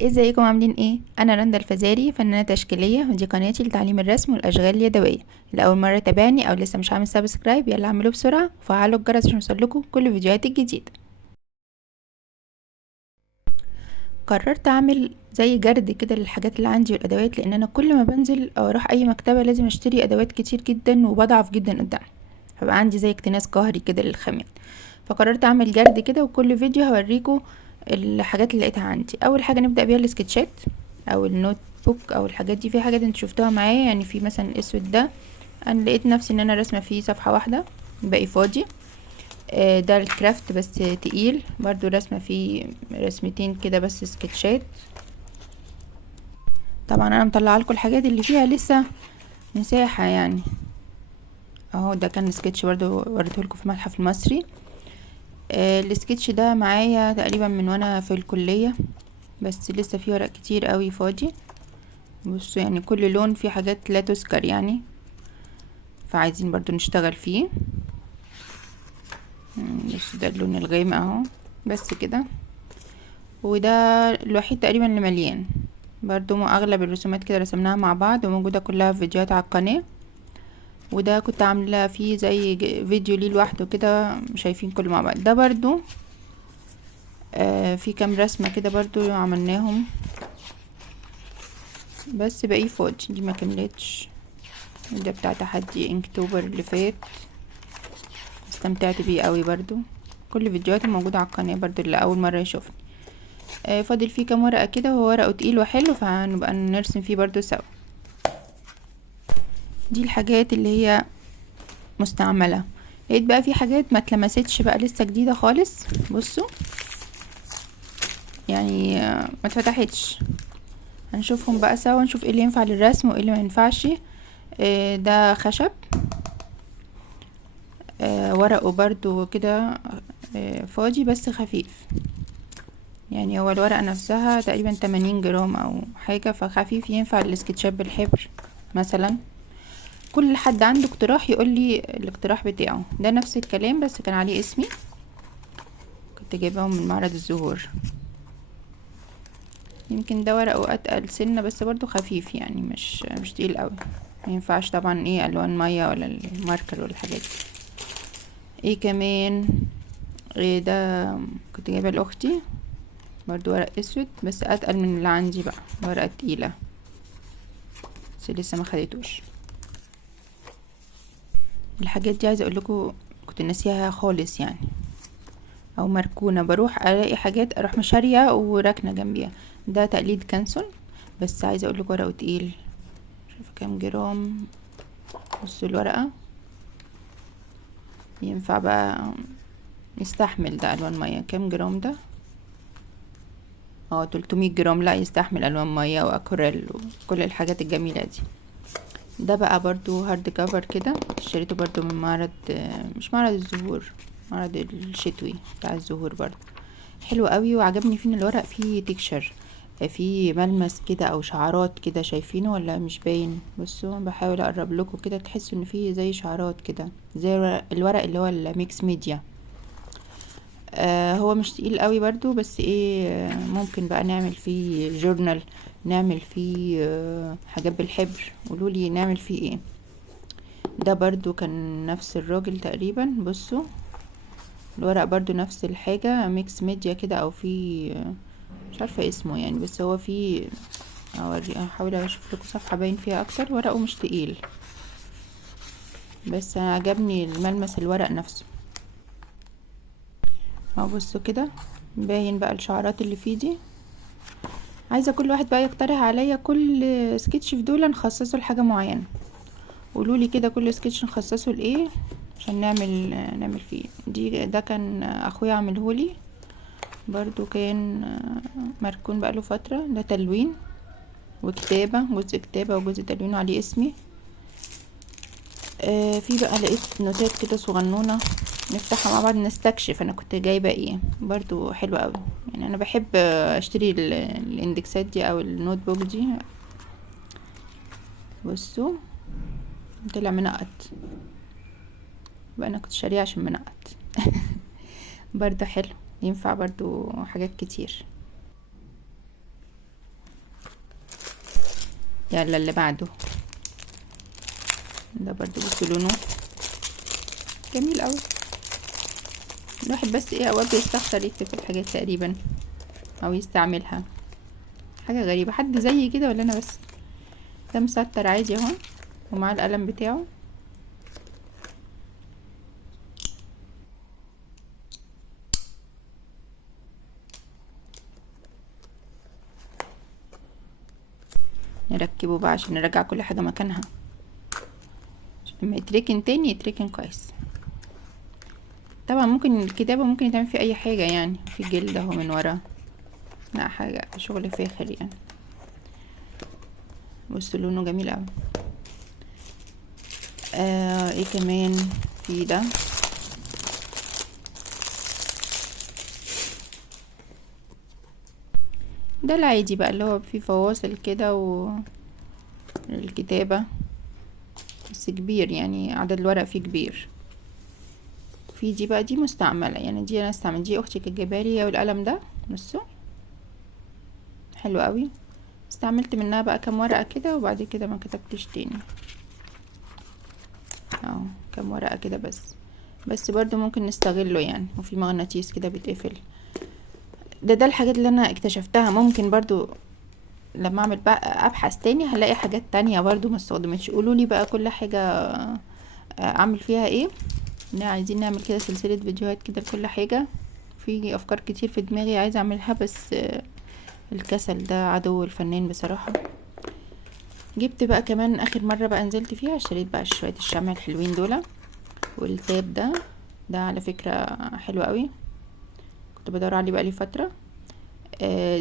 ازيكم عاملين ايه؟ انا رندا الفزاري، فنانة تشكيلية، ودي قناتي لتعليم الرسم والاشغال اليدوية. لأول مرة تابعني او لسه مش عامل سبسكرايب، يلا اعملوا بسرعة وفعلوا الجرس عشان يوصلكوا كل فيديوهاتي الجديدة. قررت اعمل زي جرد كده للحاجات اللي عندي والادوات، لان انا كل ما بنزل او اروح اي مكتبة لازم اشتري ادوات كتير جدا وبضعف جدا قدام، فبقى عندي زي اكتناز قهري كده للخامات. فقررت اعمل جرد كده، وكل فيديو هوريكم الحاجات اللي لقيتها عندي. اول حاجه نبدا بيها السكتشات او النوت بوك او الحاجات دي. في حاجات انت شفتوها معايا، يعني في مثلا الاسود ده انا لقيت نفسي ان انا رسمه فيه صفحه واحده، باقي فاضي. ده الكرافت بس تقيل برضو، رسمه فيه رسمتين كده بس سكتشات. طبعا انا مطلعه لكم الحاجات اللي فيها لسه مساحه يعني. اهو ده كان سكتش برضو وريته لكم في المتحف المصري. السكتش ده معايا تقريبا من وانا في الكليه، بس لسه في ورق كتير قوي فاضي. بصوا يعني كل لون فيه حاجات لا تذكر يعني، فعايزين برضو نشتغل فيه. بس ده اللون الغامق اهو، بس كده. وده الوحيد تقريبا اللي مليان. برضو اغلب الرسومات كده رسمناها مع بعض وموجودة كلها في فيديوهات على القناة. وده كنت عاملة فيه زي فيديو ليه لوحده كده، شايفين كله مع بعض. ده برضو في كام رسمة كده برضو عملناهم، بس باقي فاضي، دي ما كملتش. ده بتاع تحدي انكتوبر اللي فات، استمتعت بيه قوي برضو. كل فيديوهاتي موجودة على القناة برضو اللي اول مرة يشوفني. فاضل فيه كام ورقة كده، وهو ورقه تقيل وحلو، فهنبقى نرسم فيه برضو سوا. دي الحاجات اللي هي مستعملة. لقيت بقى في حاجات ما اتلمستش بقى، لسه جديدة خالص. بصوا يعني ما اتفتحتش. هنشوفهم بقى سوا، نشوف ايه اللي ينفع للرسم وايه اللي ما ينفعش. ده خشب، ورقه برضو كده فاضي بس خفيف. يعني هو الورقة نفسها تقريبا 80 جرام او حاجة، فخفيف ينفع للسكتشات بالحبر مثلا. كل حد عنده اقتراح يقول لي الاقتراح بتاعه. ده نفس الكلام بس كان عليه اسمي، كنت جايباهم من معرض الزهور. يمكن ده ورقه اتقل سنة بس برضو خفيف يعني، مش تقيل قوي. ما ينفعش طبعا ايه الوان مية ولا الماركر ولا الحاجات دي. ايه كمان؟ إيه ده؟ كنت جايبه لاختي برضو ورق اسود بس اتقل من اللي عندي بقى، ورقة تقيلة بس لسه ما خدتوش. الحاجات دي عايزه اقول لكم كنت ناسيها خالص يعني، او مركونه، بروح الاقي حاجات اروح مشاريه وراكنه جنبيها. ده تقليد كانسون، بس عايزه اقول لكم ورقه تقيل. شوف كام جرام. بصوا الورقه ينفع بقى يستحمل ده الوان ميه. كام جرام ده؟ 300 جرام. لا يستحمل الوان ميه واكوريل وكل الحاجات الجميله دي. ده بقى برضو هارد كفر كده، اشتريته برضو من معرض، مش معرض الزهور، معرض الشتوي بتاع الزهور برضو. حلو قوي وعجبني فيه ان الورق فيه تكشر، فيه ملمس كده او شعرات كده. شايفينه ولا مش باين؟ بصوا بحاول اقرب لكم كده، تحسوا ان فيه زي شعرات كده، زي الورق اللي هو الميكس ميديا. هو مش تقيل قوي برضو، بس ايه ممكن بقى نعمل فيه جورنال، نعمل فيه حاجات بالحبر. قولولي نعمل فيه ايه. ده برضو كان نفس الراجل تقريبا. بصوا الورق برضو نفس الحاجة، ميكس ميديا كده، او في مش عارفة اسمه يعني، بس هو في هحاول اشوف لكم صفحة باين فيها اكتر. ورقه مش تقيل بس عجبني الملمس الورق نفسه. اهو بصوا كده باين بقى الشعرات اللي فيه دي. عايزة كل واحد بقى يقترح عليا كل سكتش في دول نخصصه لحاجة معينة. قولولي كده كل سكتش نخصصه لايه عشان نعمل فيه. ده كان اخويا عملهولي برضو، كان مركون بقاله فترة. ده تلوين وكتابة، جزء كتابة وجزء تلوين عليه اسمي. في بقى لقيت نوتات كده صغنونة نفتحها مع بعض نستكشف. انا كنت جايبة ايه برضو حلوة قوي يعني. انا بحب اشتري الاندكسات دي او النوت بوك دي. بصوا طلع منقط بقى، انا كنت شاريه عشان منقط. برضو حلو، ينفع برضو حاجات كتير. يلا اللي بعده ده برضو بصوا لونه جميل قوي. الواحد بس ايه اوقات بيستخسر يكتب في الحاجات تقريبا او يستعملها، حاجة غريبة. حد زي كده ولا انا بس؟ ده مسطر عادي اهو ومعاه القلم بتاعه. نركبه بقى عشان نرجع كل حاجة مكانها، عشان لما يتركن تاني يتركن كويس. طبعا ممكن الكتابة ممكن يتعمل فيه اي حاجة يعني، في جلد اهو من ورا، لا حاجة شغل فاخر يعني. بصوا لونه جميل اوي. ايه كمان في ده؟ ده العادي بقى اللي هو فيه فواصل كده والكتابة، بس كبير يعني عدد الورق فيه كبير. في دي بقى دي مستعملة يعني، دي انا استعمل، دي اختي كانت جايبالي والقلم ده بصوا حلو قوي. استعملت منها بقى كام ورقة كده وبعد كده ما كتبتش تاني اهو، كام ورقة كده بس برضو ممكن نستغله يعني. وفي مغناطيس كده بيتقفل. ده الحاجات اللي انا اكتشفتها. ممكن برضو لما اعمل بقى ابحث تاني هلاقي حاجات تانية برضو ما استخدمتش. قولولي بقى كل حاجة اعمل فيها ايه. عايزين نعمل كده سلسلة فيديوهات كده لكل حاجة. في افكار كتير في دماغي عايزة اعملها بس الكسل ده عدو الفنان بصراحة. جبت بقى كمان اخر مرة بقى نزلت فيها، اشتريت بقى شوية الشمع الحلوين دول. والتاب ده على فكرة حلو قوي، كنت بدور عليه بقى لي فترة.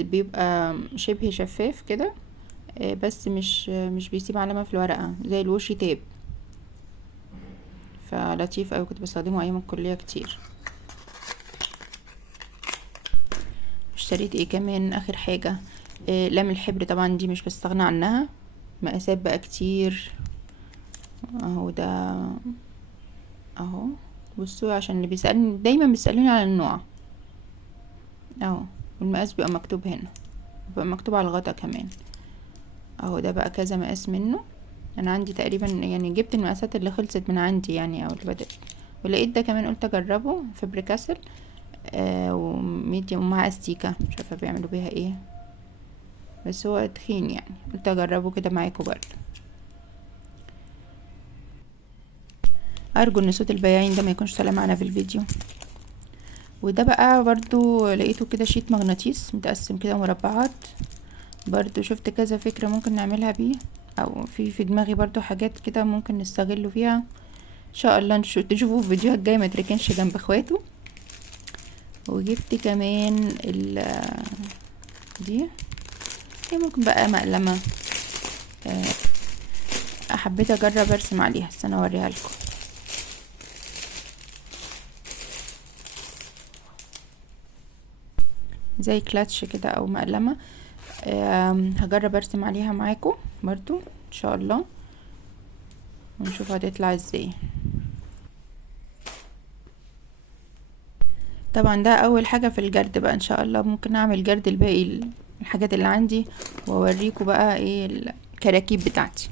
بيبقى شبه شفاف كده، بس مش بيسيب علامة في الورقة زي الوشي تاب، فلطيف اوي، كنت بستخدمه ايام الكلية كتير. اشتريت ايه كمان اخر حاجة؟ لام الحبر طبعا دي مش بستغنى عنها. مقاسات بقى كتير اهو، ده اهو بصوا عشان اللي بيسألني دايما بيسألوني على النوع اهو، والمقاس بيبقى مكتوب هنا، بيبقى مكتوب على الغطا كمان اهو. ده بقى كذا مقاس منه. انا عندي تقريبا يعني جبت المقاسات اللي خلصت من عندي يعني او اللي بدأت، ولقيت ده كمان قلت اجربه فابريكاسل وميديوم ومع استيكة، مش عارفه بيعملوا بيها ايه بس هو تخين يعني، قلت اجربه كده معاكم برضه. ارجو ان صوت البياعين ده ما يكونش طالع معانا في الفيديو. وده بقى برضو لقيته كده شيت مغناطيس متقسم كده مربعات، برضو شفت كذا فكرة ممكن نعملها بيه، او في دماغي برضو حاجات كده ممكن نستغله فيها ان شاء الله. تشوفوا في فيديوهات جاية ما تركنش جنب اخواته. وجبت كمان دي ممكن بقى مقلمة، حبيت اجرب ارسم عليها، استنى اوريها لكم. زي كلاتش كده او مقلمة، هجرب ارسم عليها معاكم برضو ان شاء الله ونشوف هتطلع ازاي. طبعا ده اول حاجة في الجرد بقى، ان شاء الله ممكن اعمل جرد الباقي الحاجات اللي عندي واوريكم بقى ايه الكراكيب بتاعتي،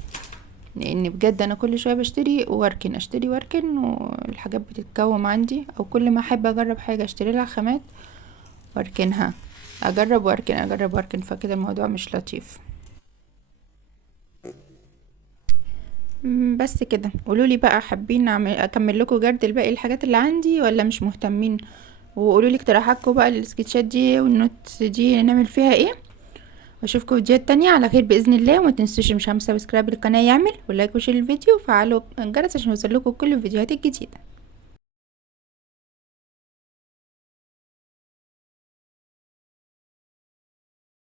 لان بجد انا كل شوية بشتري واركن، اشتري واركن، والحاجات بتتكوم عندي، او كل ما احب اجرب حاجة اشتري لها خامات واركنها، اجرب واركن اجرب واركن، فكده الموضوع مش لطيف. بس كده قولولي بقى حابين اكمل لكم جرد الباقي الحاجات اللي عندي ولا مش مهتمين، وقولولي اقتراحاتكم بقى للسكتشات دي والنوتس دي نعمل فيها ايه. واشوفكم فيديوهات تانية على خير باذن الله. وما تنسوش مش سبسكرايب للقناه يعمل ولايك وشير الفيديو وفعلوا الجرس عشان يوصلكوا كل الفيديوهات الجديده.